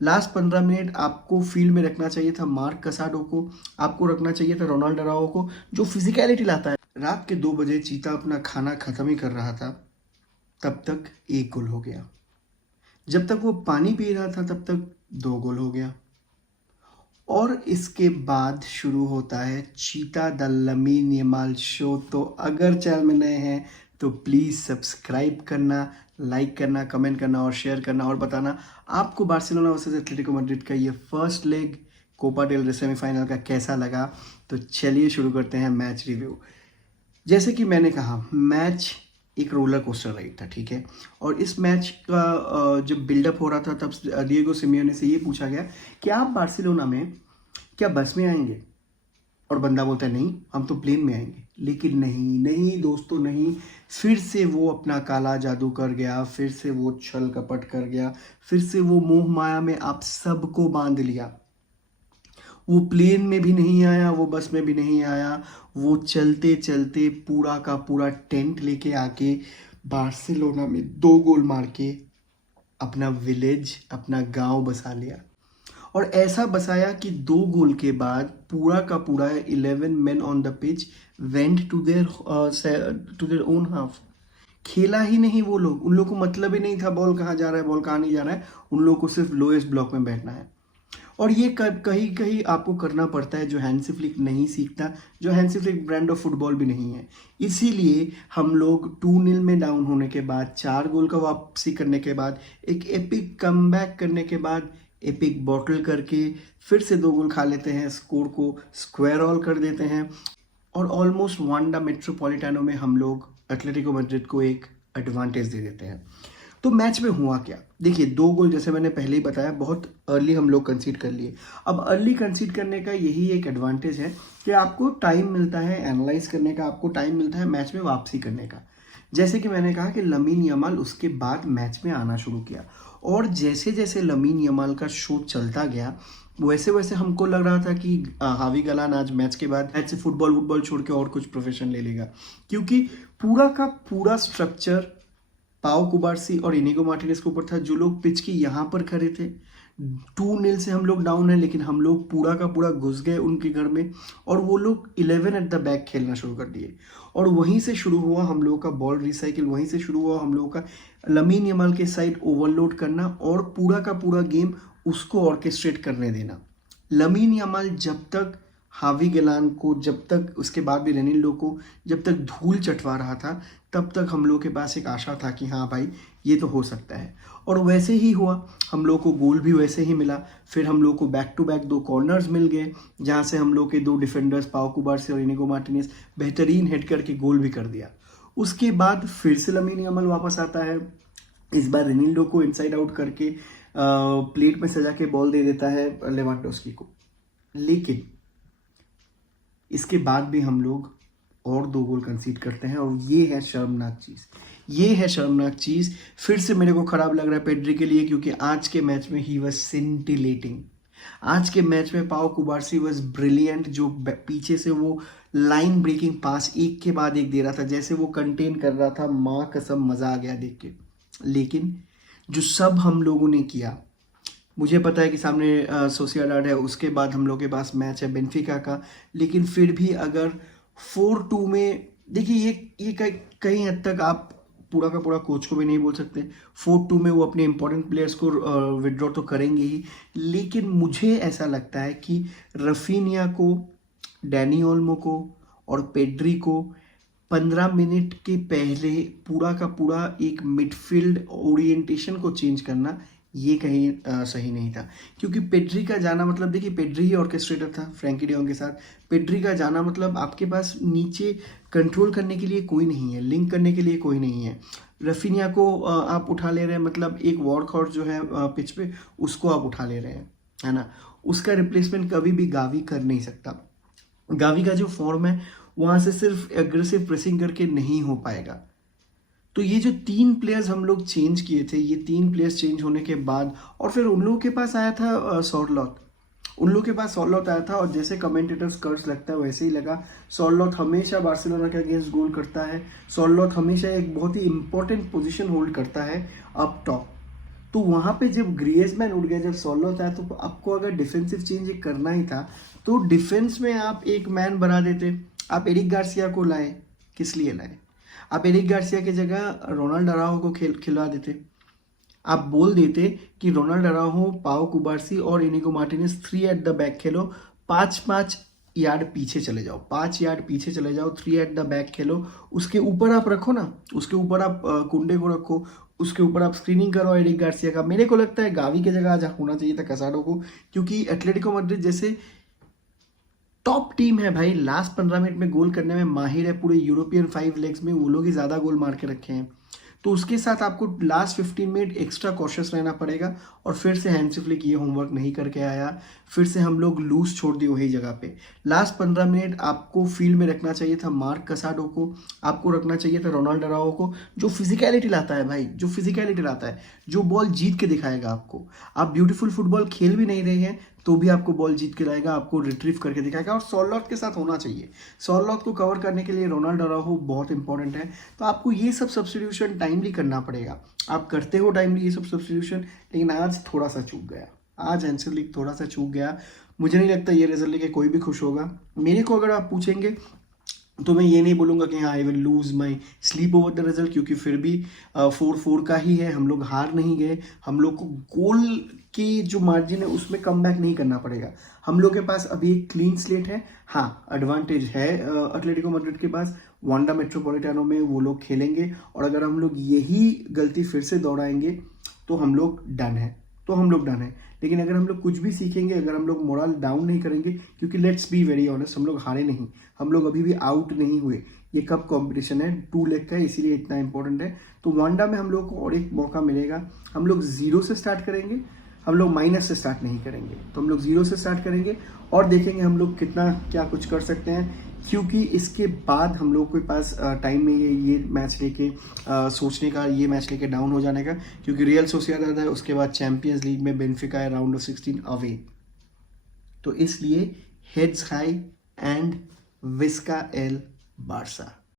Last 15 minute आपको field में रखना चाहिए था मार्क कसाडो को, आपको रखना चाहिए था रोनाल्ड अराओ को, जो फिजिकलिटी लाता है। रात के 2 बजे चीता अपना खाना खत्म ही कर रहा था, तब तक 1 गोल हो गया। जब तक वो पानी पी रहा था तब तक 2 गोल हो गया। और इसके बाद शुरू होता है चीता द लमीन यमाल शो। तो अगर चैनल में नए हैं तो प्लीज़ सब्सक्राइब करना, लाइक करना, कमेंट करना और शेयर करना, और बताना आपको बार्सिलोना वर्सेस एटलेटिको मैड्रिड का ये फर्स्ट लेग कोपा डेल रे सेमीफाइनल का कैसा लगा। तो चलिए शुरू करते हैं मैच रिव्यू। जैसे कि मैंने कहा, मैच एक रोलर कोस्टर राइड था, ठीक है। और इस मैच का जब बिल्डअप हो रहा था तब डिएगो सिमियोने से ये पूछा गया कि आप बार्सिलोना में क्या बस में आएंगे, और बंदा बोलता है नहीं, हम तो प्लेन में आएंगे। लेकिन नहीं नहीं दोस्तों, नहीं। फिर से वो अपना काला जादू कर गया, फिर से वो छल कपट कर गया, फिर से वो मोह माया में आप सबको बांध लिया। वो प्लेन में भी नहीं आया, वो बस में भी नहीं आया, वो चलते चलते पूरा का पूरा टेंट लेके आके बार्सिलोना में 2 गोल मार के अपना विलेज, अपना गांव बसा लिया। और ऐसा बसाया कि 2 गोल के बाद पूरा का पूरा 11 men on the pitch went to their own half. खेला ही नहीं वो लोग, उन लोग को मतलब ही नहीं था बॉल कहाँ जा रहा है, बॉल कहाँ नहीं जा रहा है। उन लोग को सिर्फ लोएस्ट ब्लॉक में बैठना है। और ये कहीं कहीं आपको करना पड़ता है, जो हैंसी फ्लिक नहीं सीखता, जो Hansi flick brand of football भी नहीं है। इसीलिए हम लोग 2-0 में डाउन होने के बाद, 4 गोल का वापसी करने के बाद, एक एपिक कमबैक करने के बाद, एपिक बॉटल करके फिर से 2 गोल खा लेते हैं, स्कोर को स्क्वायर ऑल कर देते हैं, और ऑलमोस्ट वांडा मेट्रोपॉलिटानो में हम लोग एटलेटिको मैड्रिड को एक एडवांटेज दे देते हैं। तो मैच में हुआ क्या, देखिए 2 गोल जैसे मैंने पहले ही बताया बहुत अर्ली हम लोग कंसीड कर लिए। अब अर्ली कंसीड करने का यही एक एडवांटेज है कि आपको टाइम मिलता है एनालाइज करने का, आपको टाइम मिलता है मैच में वापसी करने का। जैसे कि मैंने कहा कि लमीन यमाल उसके बाद मैच में आना शुरू किया, और जैसे जैसे लमीन यमाल का शो चलता गया वैसे वैसे हमको लग रहा था कि हावी गलान आज मैच के बाद मैच से फुटबॉल छोड़ के और कुछ प्रोफेशन ले लेगा, क्योंकि पूरा का पूरा स्ट्रक्चर पाओ कुबार्सी और इनिगो मार्टिनेज के ऊपर था, जो लोग पिच के यहाँ पर खड़े थे। 2-0 से हम लोग डाउन है, लेकिन हम लोग पूरा का पूरा घुस गए उनके घर में, और वो लोग 11 एट द बैक खेलना शुरू कर दिए। और वहीं से शुरू हुआ हम लोगों का बॉल रिसाइकिल, वहीं से शुरू हुआ हम लोगों का लमीन यमाल के साइड ओवरलोड करना और पूरा का पूरा गेम उसको ऑर्केस्ट्रेट करने देना। लमीन यमाल जब तक हावी गलान को, जब तक उसके बाद भी रेनिल्डो को जब तक धूल चटवा रहा था, तब तक हम लोग के पास एक आशा था कि हाँ भाई ये तो हो सकता है। और वैसे ही हुआ, हम लोग को गोल भी वैसे ही मिला। फिर हम लोग को बैक टू बैक 2 कॉर्नर्स मिल गए, जहाँ से हम लोग के 2 डिफेंडर्स पाओ कुबार्सी और इनिगो मार्टिनेज बेहतरीन हेड करके गोल भी कर दिया। उसके बाद फिर से लमीन यमाल वापस आता है, इस बार रेनिल्डो को इनसाइड आउट करके प्लेट में सजा के बॉल दे देता है लेवांडोस्की को। लेकिन इसके बाद भी हम लोग और 2 गोल कंसीड करते हैं, और ये है शर्मनाक चीज़, ये है शर्मनाक चीज़। फिर से मेरे को ख़राब लग रहा है पेड्री के लिए, क्योंकि आज के मैच में ही वॉज सिंटिलेटिंग। आज के मैच में पाओ कुबार्सी वॉज ब्रिलियंट, जो पीछे से वो लाइन ब्रेकिंग पास एक के बाद एक दे रहा था, जैसे वो कंटेन कर रहा था, माँ कसम मज़ा आ गया देख के। लेकिन जो सब हम लोगों ने किया, मुझे पता है कि सामने सोसिएडाड है, उसके बाद हम लोग के पास मैच है बेंफिका का, लेकिन फिर भी अगर 4-2 में, देखिए ये कहीं हद तक आप पूरा का पूरा कोच को भी नहीं बोल सकते। 4-2 में वो अपने इंपॉर्टेंट प्लेयर्स को विड्रॉ तो करेंगे ही, लेकिन मुझे ऐसा लगता है कि रफीनिया को, डैनी ओल्मो को और पेड्री को 15 मिनट के पहले पूरा का पूरा एक मिडफील्ड ओरिएंटेशन को चेंज करना ये कहीं सही नहीं था। क्योंकि पेड्री का जाना मतलब, देखिए पेड्री ही ऑर्केस्ट्रेटर था फ्रैंकी डियोंग के साथ। पेड्री का जाना मतलब आपके पास नीचे कंट्रोल करने के लिए कोई नहीं है, लिंक करने के लिए कोई नहीं है। रफीनिया को आप उठा ले रहे हैं, मतलब एक वॉर्कआउट जो है पिच पे, उसको आप उठा ले रहे हैं, है ना। उसका रिप्लेसमेंट कभी भी गावी कर नहीं सकता। गावी का जो फॉर्म है वहाँ से सिर्फ एग्रेसिव प्रेसिंग करके नहीं हो पाएगा। तो ये जो 3 प्लेयर्स हम लोग चेंज किए थे, ये 3 प्लेयर्स चेंज होने के बाद, और फिर उन लोगों के पास आया था सॉर्लॉथ, उन लोगों के पास सॉर्लॉथ आया था, और जैसे कमेंटेटर्स कर्स लगता है वैसे ही लगा। सॉर्लॉथ हमेशा बार्सिलोना के अगेंस्ट गोल करता है, सॉर्लॉथ हमेशा एक बहुत ही इंपॉर्टेंट पोजीशन होल्ड करता है अप टॉप। तो वहाँ पे जब ग्रियजमैन उठ गया, जब सोलो था, तो आपको अगर डिफेंसिव चेंज करना ही था तो डिफेंस में आप एक मैन बढ़ा देते। आप एरिक गार्सिया को लाए, किस लिए लाए? आप एरिक गार्सिया की जगह रोनाल्ड अराओहो को खिलवा देते। आप बोल देते कि रोनाल्ड अराओहो, पाओ कुबार्सी और Inigo Martinez 3 at the back Khelo, 5-5 yard पीछे चले जाओ, 5 यार्ड पीछे चले जाओ, 3 एट द बैक खेलो। उसके ऊपर आप रखो ना, उसके ऊपर आप कुंडे को रखो, उसके ऊपर आप स्क्रीनिंग करो एरिक गार्सिया का। मेरे को लगता है गावी की जगह आज होना चाहिए था कसाडो को, क्योंकि एटलेटिको मैड्रिड जैसे टॉप टीम है भाई, लास्ट 15 मिनट में गोल करने में माहिर है। पूरे यूरोपियन 5 लेग्स में वो लोग ही ज़्यादा गोल मार के रखे हैं। तो उसके साथ आपको लास्ट 15 मिनट एक्स्ट्रा कॉशियस रहना पड़ेगा। और फिर से हैंसी फ्लिक ये होमवर्क नहीं करके आया, फिर से हम लोग लूज छोड़ दिए वही जगह पे। लास्ट 15 मिनट आपको फील्ड में रखना चाहिए था मार्क कसाडो को, आपको रखना चाहिए था रोनाल्ड अराओहो को, जो फिजिकलिटी लाता है भाई, जो फिजिकलिटी लाता है, जो बॉल जीत के दिखाएगा आपको। आप ब्यूटीफुल फुटबॉल खेल भी नहीं रहे हैं तो भी आपको बॉल जीत के लाएगा, आपको रिट्रीव करके दिखाएगा। और सोलॉट के साथ होना चाहिए, सोलॉट को कवर करने के लिए रोनाल्ड अराओहो बहुत इंपॉर्टेंट है। तो आपको ये सब सब्स्टिट्यूशन टाइमली करना पड़ेगा। आप करते हो टाइमली ये सब सब्स्टिट्यूशन, लेकिन आज थोड़ा सा चूक गया, आज हैंसी फ्लिक थोड़ा सा चूक गया। मुझे नहीं लगता ये रिजल्ट लेके कोई भी खुश होगा। मेरे को अगर आप पूछेंगे तो मैं ये नहीं बोलूँगा कि हाँ I will lose my sleep over the result, क्योंकि फिर भी 4-4 का ही है, हम लोग हार नहीं गए। हम लोग को गोल की जो मार्जिन है उसमें कम बैक नहीं करना पड़ेगा। हम लोग के पास अभी एक क्लीन स्लेट है। हाँ, एडवांटेज है एटलेटिको मैड्रिड के पास, वांडा मेट्रोपॉलिटानो में वो लोग खेलेंगे, और अगर हम लोग यही गलती फिर से दोहराएंगे तो हम लोग डन है, लेकिन अगर हम लोग कुछ भी सीखेंगे, अगर हम लोग मोरल डाउन नहीं करेंगे, क्योंकि लेट्स बी वेरी ऑनेस्ट, हम लोग हारे नहीं, हम लोग अभी भी आउट नहीं हुए। ये कप कंपटीशन है, 2 लेग का, इसीलिए इतना इंपॉर्टेंट है। तो वांडा में हम लोग को और एक मौका मिलेगा। हम लोग 0 से स्टार्ट करेंगे, हम लोग माइनस से स्टार्ट नहीं करेंगे। तो हम लोग 0 से स्टार्ट करेंगे और देखेंगे हम लोग कितना क्या कुछ कर सकते हैं, क्योंकि इसके बाद हम लोग के पास टाइम में ये मैच लेके सोचने का, ये मैच लेके डाउन हो जाने का, क्योंकि रियल सोसिएदाद है, उसके बाद चैंपियंस लीग में बेंफिका है, राउंड ऑफ 16 अवे। तो इसलिए हेड्स हाई एंड विस्का एल बार्सा।